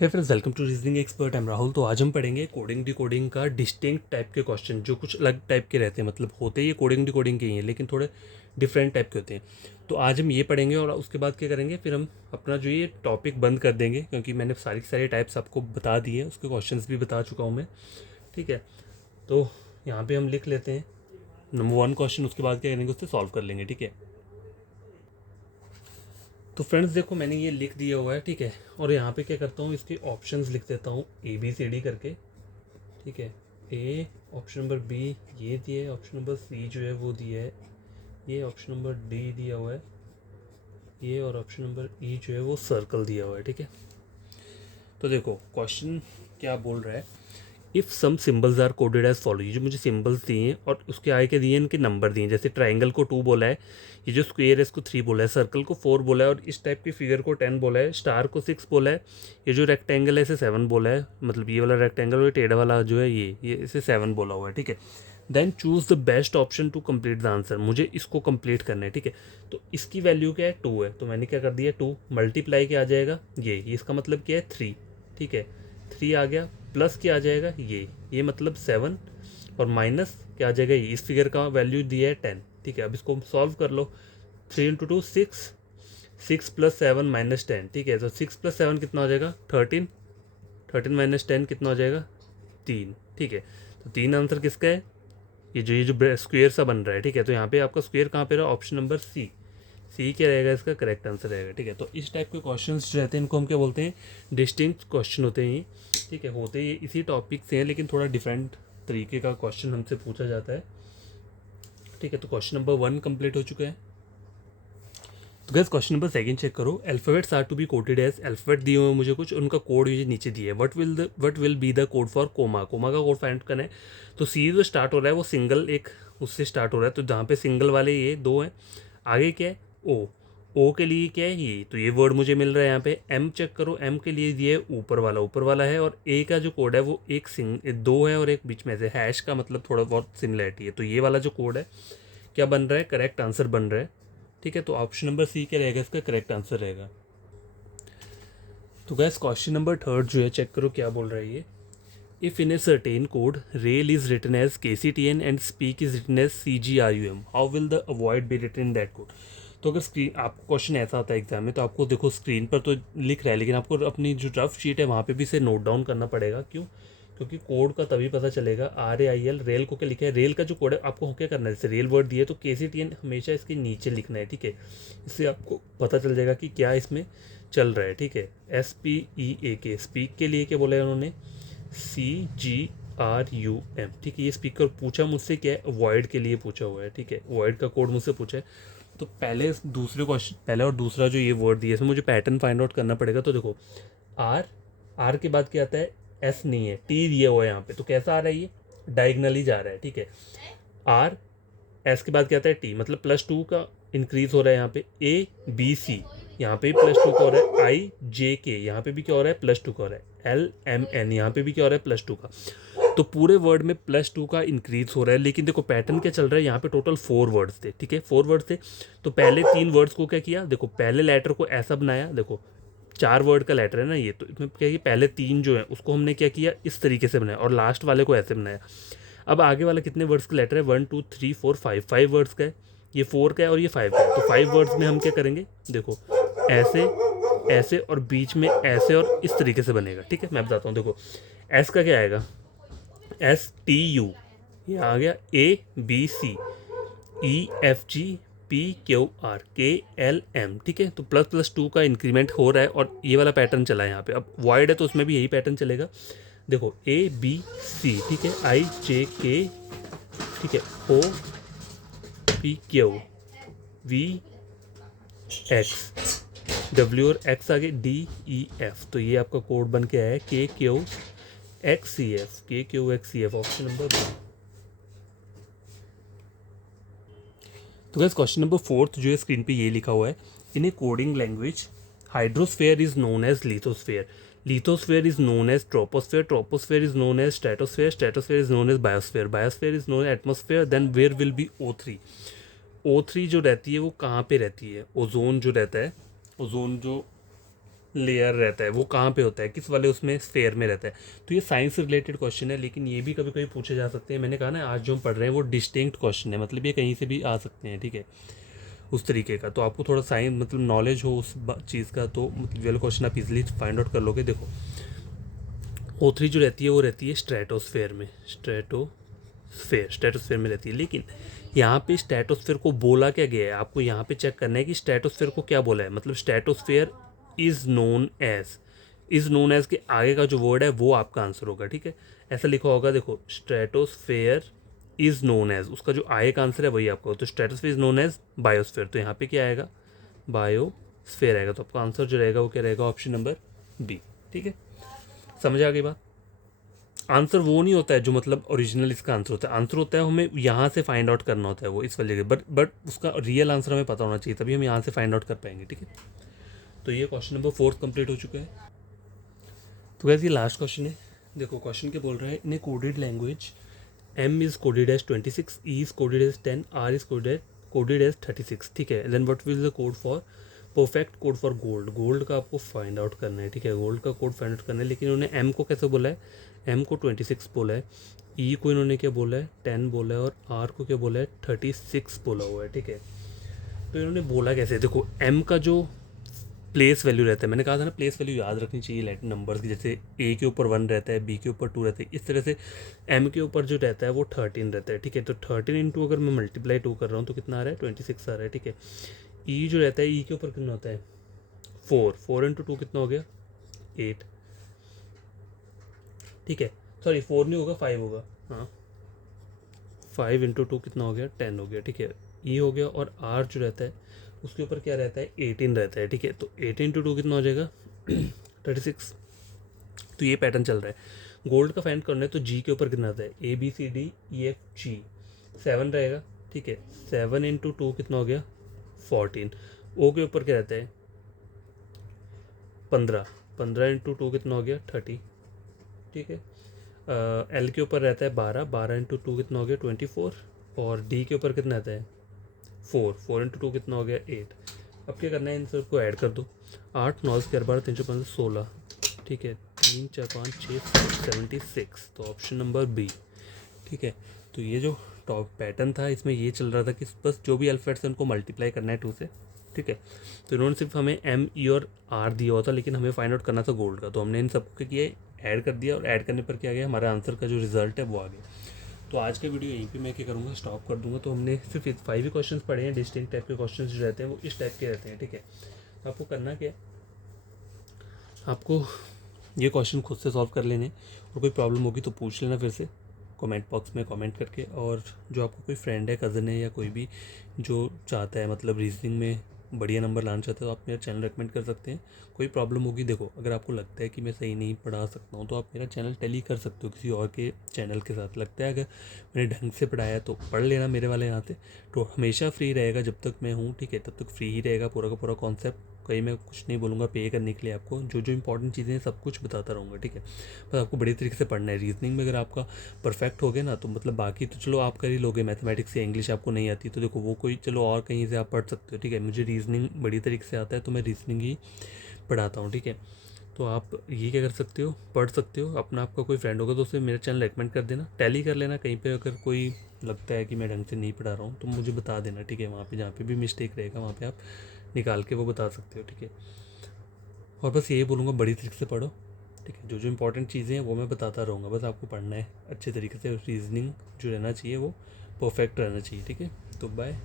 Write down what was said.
Hey friends, welcome to reasoning expert. I am Rahul. तो आज हम पढ़ेंगे कोडिंग डिकोडिंग का डिस्टिंक्ट टाइप के क्वेश्चन, जो कुछ अलग टाइप के रहते हैं। मतलब होते ही कोडिंग डिकोडिंग के ही हैं, लेकिन थोड़े डिफरेंट टाइप के होते हैं। तो आज हम ये पढ़ेंगे और उसके बाद क्या करेंगे, फिर हम अपना जो ये टॉपिक बंद कर देंगे, क्योंकि मैंने सारी टाइप्स आपको बता दिए हैं, उसके क्वेश्चन भी बता चुका हूँ मैं। ठीक है, तो यहाँ पर हम लिख लेते हैं नंबर 1 क्वेश्चन, उसके बाद क्या करेंगे, उससे सॉल्व कर लेंगे। ठीक है, तो फ्रेंड्स देखो, मैंने ये लिख दिया हुआ है। ठीक है, और यहाँ पे क्या करता हूँ, इसके ऑप्शंस लिख देता हूँ ABCD करके। ठीक है, ए, ऑप्शन नंबर बी ये दिया है, ऑप्शन नंबर सी जो है वो दिया है, ये ऑप्शन नंबर डी दिया हुआ है ये, और ऑप्शन नंबर ई जो है वो सर्कल दिया हुआ है। ठीक है, तो देखो क्वेश्चन क्या बोल रहा है। If some symbols are coded as follow, ये जो मुझे सिम्बल्स दिए हैं और उसके आगे के दिए हैं, इनके नंबर दिए हैं। जैसे ट्राइंगल को 2 बोला है, ये जो स्क्वायर है इसको 3 बोला है, सर्कल को 4 बोला है, और इस टाइप के फिगर को 10 बोला है, स्टार को 6 बोला है, ये जो रेक्टेंगल है इसे 7 बोला है, मतलब ये वाला रेक्टेंगल और टेढ़ा वाला जो है ये इसे 7 बोला हुआ है। ठीक है, then choose the best option to complete the answer, मुझे इसको कंप्लीट करना है। ठीक है, तो इसकी वैल्यू क्या है, 2 है, तो मैंने क्या कर दिया, 2 मल्टीप्लाई क्या आ जाएगा, ये इसका मतलब क्या है, 3। ठीक है, 3 आ गया, प्लस क्या आ जाएगा, ये मतलब 7, और माइनस क्या आ जाएगा, ये इस फिगर का वैल्यू दिया है 10। ठीक है, अब इसको सॉल्व कर लो। 3 इंटू 2 6, 6 प्लस 7 माइनस 10। ठीक है, तो 6 प्लस 7 कितना हो जाएगा, 13, 13 माइनस 10 कितना हो जाएगा, 3। ठीक है, तो 3 आंसर किसका है, ये जो स्क्वेयर सा बन रहा है। ठीक है, तो यहाँ पे आपका स्क्वेयर कहाँ पे रहा, ऑप्शन नंबर सी क्या रहेगा, इसका करेक्ट आंसर रहेगा। ठीक है, तो इस टाइप के क्वेश्चंस जो रहते हैं इनको हम क्या बोलते हैं, डिस्टिंक्ट क्वेश्चन होते हैं ये। ठीक है, होते ही इसी टॉपिक से हैं, लेकिन थोड़ा डिफरेंट तरीके का क्वेश्चन हमसे पूछा जाता है। ठीक है, तो क्वेश्चन नंबर 1 कंप्लीट हो चुका है। तो गैस क्वेश्चन नंबर 2 चेक करो। Alphabets are to be coded as, alphabet दिए हुए हैं मुझे कुछ, उनका कोड ये नीचे दिया है। What will be the code for comma, comma का कोड फाइंड करना है। तो सी जो स्टार्ट हो रहा है वो सिंगल एक उससे स्टार्ट हो रहा है, तो जहाँ पे सिंगल वाले ये 2 हैं, आगे क्या है, ओ के लिए क्या है, ये तो ये वर्ड मुझे मिल रहा है यहाँ पे। एम चेक करो, एम के लिए दिया है ऊपर वाला है, और ए का जो कोड है वो एक 2 है, और एक बीच में से हैश का, मतलब थोड़ा बहुत सिमिलरिटी है। तो ये वाला जो कोड है क्या बन रहा है, करेक्ट आंसर बन रहा है। ठीक है, तो ऑप्शन नंबर सी क्या रहेगा, इसका करेक्ट आंसर रहेगा। तो गैस क्वेश्चन नंबर 3 जो है चेक करो क्या बोल रहा है ये। If in a certain code rail is written as KCTN and speak is written as CGRUM, how will the avoid be written in that code. तो अगर स्क्रीन आपको क्वेश्चन ऐसा आता है एग्जाम में, तो आपको देखो स्क्रीन पर तो लिख रहा है, लेकिन आपको अपनी जो रफ शीट है वहाँ पे भी इसे नोट डाउन करना पड़ेगा। क्यों, क्योंकि कोड का तभी पता चलेगा। RAIL, रेल को क्या लिखा है, रेल का जो कोड है आपको क्या करना है, जैसे रेल वर्ड दिए तो KCTN हमेशा इसके नीचे लिखना है। ठीक है, इससे आपको पता चल जाएगा कि क्या इसमें चल रहा है। ठीक है, SPEAK, स्पीक के लिए क्या बोला है उन्होंने, CGRUM। ठीक है, ये स्पीकर पूछा मुझसे क्या है, अवॉइड के लिए पूछा हुआ है। ठीक है, अवॉइड का कोड मुझसे पूछा है। तो पहले और दूसरा जो ये वर्ड दिया है, इसमें मुझे पैटर्न फाइंड आउट करना पड़ेगा। तो देखो, आर के बाद क्या आता है, एस नहीं है, टी दिया हुआ है यहाँ पे, तो कैसा आ रहा है, ये डायगनली जा रहा है। ठीक है, आर, एस के बाद क्या आता है, टी, मतलब +2 का इंक्रीज हो रहा है यहाँ पे। ABC यहाँ पे भी +2 का हो रहा है, IJK यहाँ पे भी क्या हो रहा है, +2 का हो रहा है, LMN यहाँ पे भी क्या हो रहा है, +2 का। तो पूरे वर्ड में +2 का इंक्रीज हो रहा है। लेकिन देखो पैटर्न क्या चल रहा है, यहाँ पे टोटल 4 वर्ड्स थे। ठीक है, 4 वर्ड्स थे, तो पहले 3 वर्ड्स को क्या किया, देखो पहले लेटर को ऐसा बनाया, देखो 4 वर्ड का लेटर है ना ये, तो इसमें क्या है, पहले 3 जो है उसको हमने क्या किया, इस तरीके से बनाया, और लास्ट वाले को ऐसे बनाया। अब आगे वाला कितने वर्ड्स का लेटर है, 1 2 3 4 5, 5 वर्ड्स का है, ये 4 का है और ये 5 का है। तो 5 वर्ड्स में हम क्या करेंगे, देखो ऐसे, ऐसे, और बीच में ऐसे, और इस तरीके से बनेगा। ठीक है, मैं बताता हूँ, देखो एस का क्या आएगा, STU, ये आ गया, ABCEFGPQRKLM। ठीक है, तो ++2 का इंक्रीमेंट हो रहा है, और ये वाला पैटर्न चला है यहाँ पे। अब वाइड है तो उसमें भी यही पैटर्न चलेगा। देखो ABC, ठीक है, IJK, ठीक है, OPQVX, W और X आगे DEF, तो ये आपका कोड बन के आया है KQXCF, ऑप्शन नंबर 2। तो गैस क्वेश्चन नंबर 4 जो है स्क्रीन पे ये लिखा हुआ है, in a coding language hydrosphere is known as lithosphere, lithosphere is known as troposphere, troposphere is known as stratosphere, stratosphere is known as biosphere, biosphere is known as atmosphere, then where will be O3। O3 जो रहती है वो कहाँ पे रहती है, ozone जो रहता है, ओजोन जो लेयर रहता है वो कहाँ पे होता है, किस वाले उसमें स्फेयर में रहता है। तो ये साइंस से रिलेटेड क्वेश्चन है, लेकिन ये भी कभी कभी पूछे जा सकते हैं। मैंने कहा ना आज जो हम पढ़ रहे हैं वो डिस्टिंक्ट क्वेश्चन है, मतलब ये कहीं से भी आ सकते हैं, ठीक है, उस तरीके का। तो आपको थोड़ा साइंस मतलब नॉलेज हो उस चीज़ का, तो मतलब वाला क्वेश्चन आप इजीली फाइंड आउट कर लोगे। देखो O3 जो रहती है वो रहती है स्ट्रेटोस्फेयर में, स्ट्रेटोस्फेयर में रहती है। लेकिन यहाँ पे स्ट्रेटोस्फेयर को बोला क्या गया है, आपको यहाँ पे चेक करना है कि स्ट्रेटोस्फेयर को क्या बोला है। मतलब स्ट्रेटोस्फेयर इज नोन एज के आगे का जो वर्ड है वो आपका आंसर होगा, ठीक है। ऐसा लिखा होगा, देखो स्ट्रेटोस्फेयर इज नोन एज, उसका जो आगे का आंसर है वही आपका हो। तो stratosphere is known as biosphere, तो यहाँ पे क्या आएगा, बायोस्फेयर आएगा। तो आपका आंसर जो रहेगा वो क्या रहेगा, ऑप्शन नंबर बी, ठीक है। समझ आ गई बात। आंसर वो नहीं होता है जो मतलब ओरिजिनल इसका आंसर होता है, आंसर होता है हमें यहाँ से फाइंड आउट करना होता है वो, इस वजह से। बट उसका रियल आंसर हमें पता होना चाहिए, तभी हम यहाँ से फाइंड आउट कर पाएंगे, ठीक है। तो ये क्वेश्चन नंबर 4 कंप्लीट हो चुका है। तो वैसे ये लास्ट क्वेश्चन है। देखो क्वेश्चन क्या बोल रहा है, in a coded language M is coded as 26, E is coded as 10, R is coded as 36, ठीक है। Then what will the code for perfect code for gold. Gold का आपको फाइंड आउट करना है, ठीक है, गोल्ड का कोड फाइंड आउट करना है। लेकिन इन्होंने M को कैसे बोला है, M को 26 बोला है, E को इन्होंने क्या बोला है 10 बोला है, और R को क्या बोला है 36 बोला हुआ है, ठीक है। तो इन्होंने बोला कैसे, देखो M का जो प्लेस वैल्यू रहता है, मैंने कहा था ना प्लेस वैल्यू याद रखनी चाहिए लैटिन नंबर्स की, जैसे A के ऊपर 1 रहता है, B के ऊपर 2 रहता है, इस तरह से M के ऊपर जो रहता है वो 13 रहता है, ठीक है। तो 13 इंटू अगर मैं मल्टीप्लाई 2 कर रहा हूँ तो कितना आ रहा है 26 आ रहा है, ठीक है। E जो रहता है E के ऊपर कितना होता है 4 इंटू 2 कितना हो गया 8, ठीक है। सॉरी 4 नहीं होगा 5 होगा, हाँ 5 इंटू 2 कितना हो गया 10 हो गया, ठीक है। E हो गया, और R जो रहता है उसके ऊपर क्या रहता है 18 रहता है, ठीक है। तो 18 इंटू 2 कितना हो जाएगा 36। तो ये पैटर्न चल रहा है। गोल्ड का फाइंड करना है तो G के ऊपर कितना आता है ABCDEFG 7 रहेगा, ठीक है। 7 इंटू 2 कितना हो गया 14। O के ऊपर क्या रहता है 15 इंटू 2 कितना हो गया 30, ठीक है। L के ऊपर रहता है 12 इंटू 2 कितना हो गया 24, और D के ऊपर कितना रहता है 4 इंटू 2 कितना हो गया 8। अब क्या करना है, इन सबको ऐड कर दो, 8 9 11 12 3 15 16, ठीक है। 3 4 5 6 76, तो ऑप्शन नंबर बी, ठीक है। तो ये जो टॉप पैटर्न था इसमें ये चल रहा था कि बस जो भी अल्फ़ाबेट्स हैं उनको मल्टीप्लाई करना है 2 से, ठीक है। तो इन्होंने सिर्फ हमें M E और R दिया हुआ था, लेकिन हमें फाइंड आउट करना था गोल्ड का, तो हमने इन सबको किया ऐड कर दिया, और ऐड करने पर क्या गया हमारा आंसर का जो रिजल्ट है वो आ गया। तो आज का वीडियो यहीं पे मैं क्या करूँगा स्टॉप कर दूंगा। तो हमने सिर्फ 5 ही क्वेश्चंस पढ़े हैं, डिस्टिंक्ट टाइप के क्वेश्चंस जो रहते हैं वो इस टाइप के रहते हैं, ठीक है। तो आपको करना क्या है, आपको ये क्वेश्चन खुद से सॉल्व कर लेने, और कोई प्रॉब्लम होगी तो पूछ लेना फिर से कमेंट बॉक्स में कमेंट करके। और जो आपको कोई फ्रेंड है, कज़न है, या कोई भी जो चाहता है मतलब रीजनिंग में बढ़िया नंबर लाना चाहते हो तो आप मेरा चैनल रेकमेंड कर सकते हैं। कोई प्रॉब्लम होगी, देखो अगर आपको लगता है कि मैं सही नहीं पढ़ा सकता हूँ तो आप मेरा चैनल टैली कर सकते हो किसी और के चैनल के साथ। लगता है अगर मैंने ढंग से पढ़ाया तो पढ़ लेना मेरे वाले यहाँ से। तो हमेशा फ्री रहेगा जब तक मैं हूँ, ठीक है, तब तक फ्री ही रहेगा पूरा का पूरा कॉन्सेप्ट। कहीं मैं कुछ नहीं बोलूँगा पे करने के लिए, आपको जो जो इंपॉर्टेंट चीज़ें हैं सब कुछ बताता रहूँगा, ठीक है। बस आपको बड़ी तरीके से पढ़ना है। रीजनिंग में अगर आपका परफेक्ट हो गया ना तो मतलब बाकी तो चलो आप कर ही लोगे, मैथमेटिक्स या इंग्लिश आपको नहीं आती तो देखो वो कोई चलो और कहीं से आप पढ़ सकते हो, ठीक है। मुझे रीजनिंग बड़ी तरीके से आता है तो मैं रीजनिंग ही पढ़ाता हूँ, ठीक है। तो आप ये क्या कर सकते हो, पढ़ सकते हो। अपना आपका कोई फ्रेंड होगा तो उसे मेरा चैनल रेकमेंड कर देना, टैली कर लेना। कहीं पे अगर कोई लगता है कि मैं ढंग से नहीं पढ़ा रहा हूँ तो मुझे बता देना, ठीक है। वहाँ पे जहाँ पे भी मिस्टेक रहेगा वहाँ पे आप निकाल के वो बता सकते हो, ठीक है। और बस यही बोलूँगा बड़ी तरीके से पढ़ो, ठीक है। जो जो इंपॉर्टेंट चीज़ें हैं वो मैं बताता रहूँगा, बस आपको पढ़ना है अच्छे तरीके से। रीजनिंग जो रहना चाहिए वो परफेक्ट रहना चाहिए, ठीक है। तो बाय।